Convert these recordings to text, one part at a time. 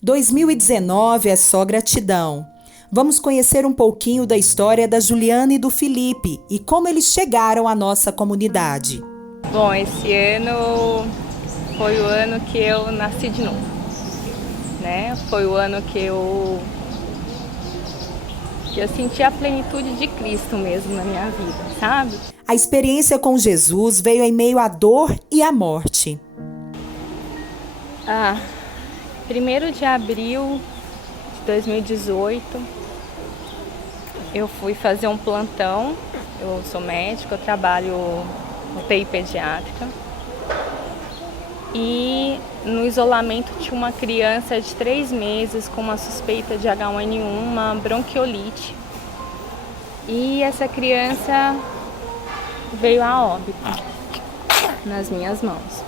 2019 é só gratidão. Vamos conhecer um pouquinho da história da Juliana e do Felipe e como eles chegaram à nossa comunidade. Bom, esse ano foi o ano que eu nasci de novo, né? Foi o ano que eu senti a plenitude de Cristo mesmo na minha vida, sabe? A experiência com Jesus veio em meio à dor e à morte. 1º de abril de 2018, eu fui fazer um plantão. Eu sou médica, eu trabalho no UTI pediátrica. E no isolamento tinha uma criança de 3 meses com uma suspeita de H1N1, uma bronquiolite. E essa criança veio a óbito nas minhas mãos.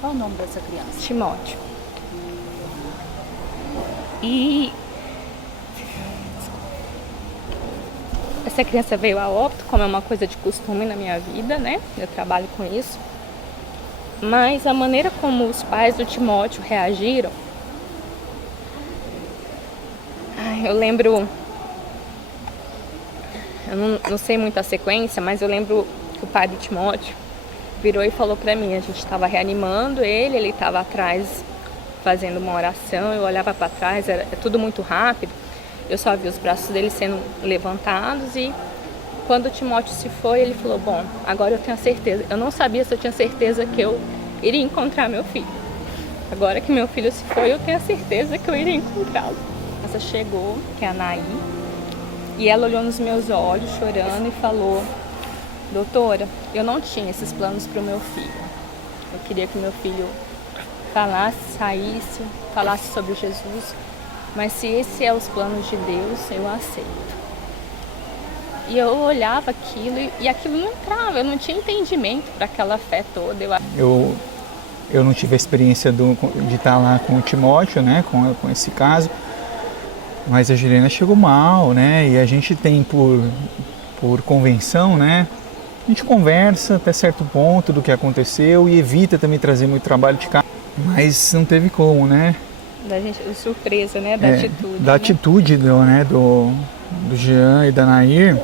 Qual o nome dessa criança? Timóteo. E essa criança veio a óbito, como é uma coisa de costume na minha vida, né? Eu trabalho com isso. Mas a maneira como os pais do Timóteo reagiram, eu lembro, eu não sei muito a sequência, mas eu lembro que o pai do Timóteo virou e falou pra mim, a gente estava reanimando ele estava atrás fazendo uma oração, eu olhava para trás, é tudo muito rápido, eu só vi os braços dele sendo levantados e quando o Timóteo se foi, ele falou, bom, agora eu tenho a certeza, eu não sabia se eu tinha certeza que eu iria encontrar meu filho. Agora que meu filho se foi, eu tenho a certeza que eu iria encontrá-lo. Essa chegou, que é a Anaí, e ela olhou nos meus olhos, chorando, e falou, doutora, eu não tinha esses planos para o meu filho. Eu queria que meu filho falasse, saísse, falasse sobre Jesus, mas se esse é os planos de Deus, eu aceito. E eu olhava aquilo e aquilo não entrava, eu não tinha entendimento para aquela fé toda. Eu não tive a experiência de estar lá com o Timóteo, né, com esse caso, mas a Juliana chegou mal, né, e a gente tem por convenção, né, a gente conversa até certo ponto do que aconteceu e evita também trazer muito trabalho de casa, mas não teve como, né? Da gente, surpresa, né, da atitude. Da atitude do Jean e da Nair,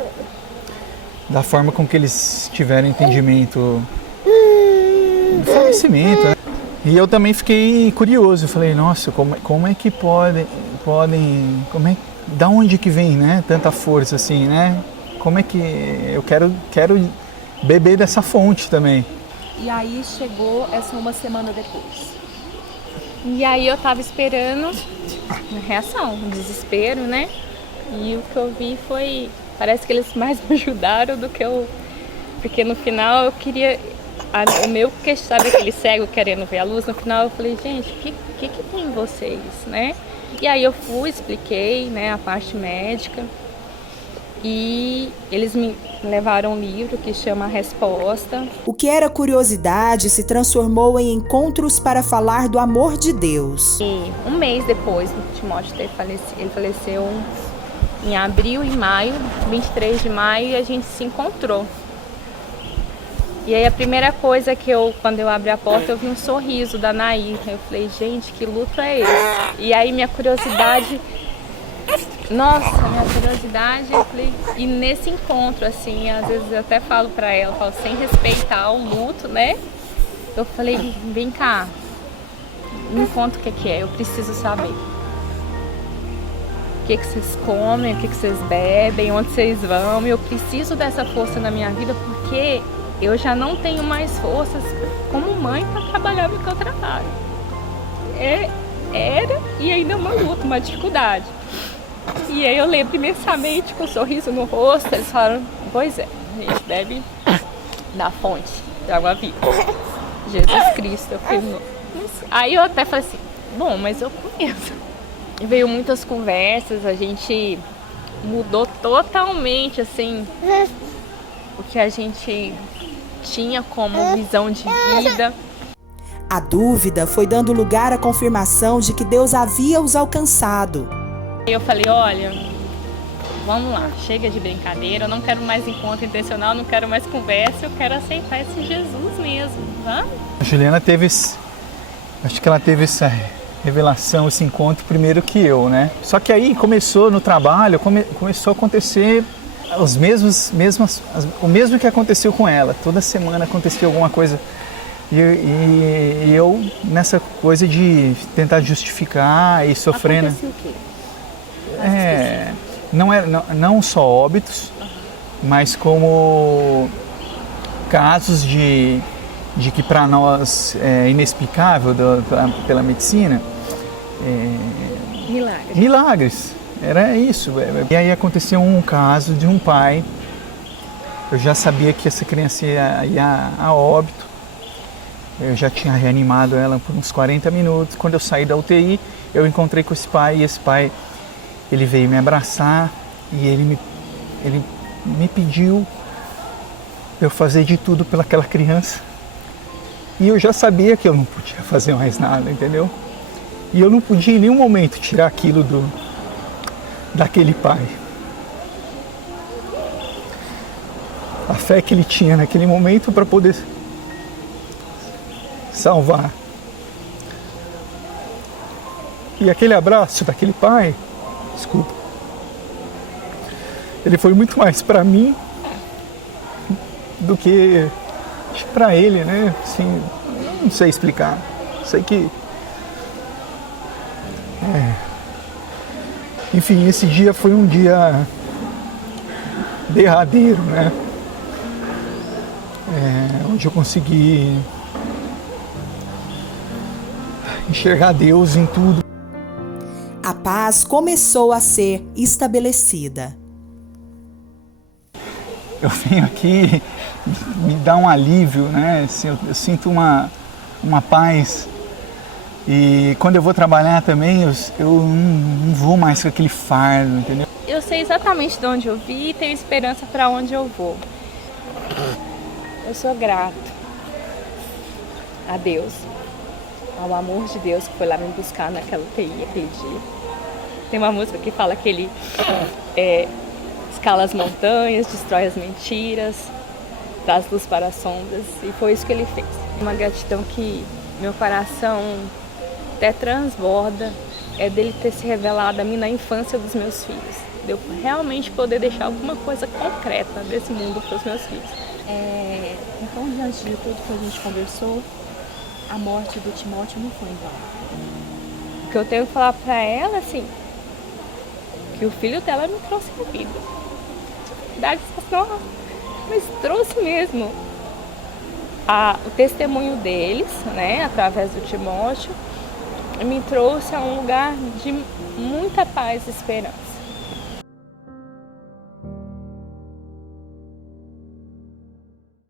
da forma com que eles tiveram entendimento do falecimento, né? E eu também fiquei curioso, eu falei, nossa, como é que podem, da onde que vem, né, tanta força assim, né? Como é que eu quero beber dessa fonte também. E aí chegou essa uma semana depois. E aí eu tava esperando a reação, o desespero, né? E o que eu vi foi, parece que eles mais me ajudaram do que eu, porque no final eu queria, o meu que sabe aquele cego querendo ver a luz, no final eu falei, gente, o que tem em vocês, né? E aí eu fui, expliquei, né, a parte médica. E eles me levaram um livro que chama A Resposta. O que era curiosidade se transformou em encontros para falar do amor de Deus. E um mês depois do Timóteo ter falecido, ele faleceu em abril e maio, 23 de maio, e a gente se encontrou. E aí a primeira coisa quando eu abri a porta, eu vi um sorriso da Nair. Eu falei, gente, que luto é esse? E aí minha curiosidade... Nossa, minha curiosidade, eu falei, e nesse encontro, assim, às vezes eu até falo pra ela, sem respeitar o luto, né? Eu falei, vem cá, me conta o que é, eu preciso saber. O que vocês comem, o que vocês bebem, onde vocês vão, eu preciso dessa força na minha vida, porque eu já não tenho mais forças como mãe para trabalhar no que eu trabalho. Era e ainda é uma luta, uma dificuldade. E aí eu lembro imensamente com um sorriso no rosto, eles falaram, pois é, a gente deve dar fonte de água viva. Jesus Cristo, eu falei, aí eu até falei assim, bom, mas eu conheço. E veio muitas conversas, a gente mudou totalmente, assim, o que a gente tinha como visão de vida. A dúvida foi dando lugar à confirmação de que Deus havia os alcançado. Eu falei, olha, vamos lá, chega de brincadeira, eu não quero mais encontro intencional, eu não quero mais conversa, eu quero aceitar esse Jesus mesmo, vamos? A Juliana teve Acho que ela teve essa revelação, esse encontro primeiro que eu, né? Só que aí começou no trabalho, começou a acontecer o mesmo que aconteceu com ela. Toda semana acontecia alguma coisa. E eu nessa coisa de tentar justificar e sofrendo. Aconteceu o quê? Não só óbitos, mas como casos de que para nós é inexplicável pela medicina. Milagres. Era isso. E aí aconteceu um caso de um pai. Eu já sabia que essa criança ia a óbito. Eu já tinha reanimado ela por uns 40 minutos. Quando eu saí da UTI, eu encontrei com esse pai. E esse pai, ele veio me abraçar e ele me pediu eu fazer de tudo pelaquela criança. E eu já sabia que eu não podia fazer mais nada, entendeu? E eu não podia em nenhum momento tirar aquilo daquele pai. A fé que ele tinha naquele momento para poder salvar. E aquele abraço daquele pai, desculpa, ele foi muito mais para mim do que para ele, né? Assim, não sei explicar. Sei que enfim, esse dia foi um dia derradeiro, né? Onde eu consegui enxergar Deus em tudo. A paz começou a ser estabelecida. Eu venho aqui, me dá um alívio, né? Assim, eu sinto uma paz. E quando eu vou trabalhar também, eu não vou mais com aquele fardo, entendeu? Eu sei exatamente de onde eu vim e tenho esperança para onde eu vou. Eu sou grato a Deus, ao amor de Deus que foi lá me buscar naquela UTI aquele dia. Tem uma música que fala que ele escala as montanhas, destrói as mentiras, traz luz para as sombras, e foi isso que ele fez. Uma gratidão que meu coração até transborda é dele ter se revelado a mim na infância dos meus filhos. De eu realmente poder deixar alguma coisa concreta desse mundo para os meus filhos. Então, diante de tudo que a gente conversou, a morte do Timóteo não foi em vão. O que eu tenho que falar para ela, assim, que o filho dela me trouxe a vida. Verdade, mas trouxe mesmo. O testemunho deles, né, através do Timóteo, me trouxe a um lugar de muita paz e esperança.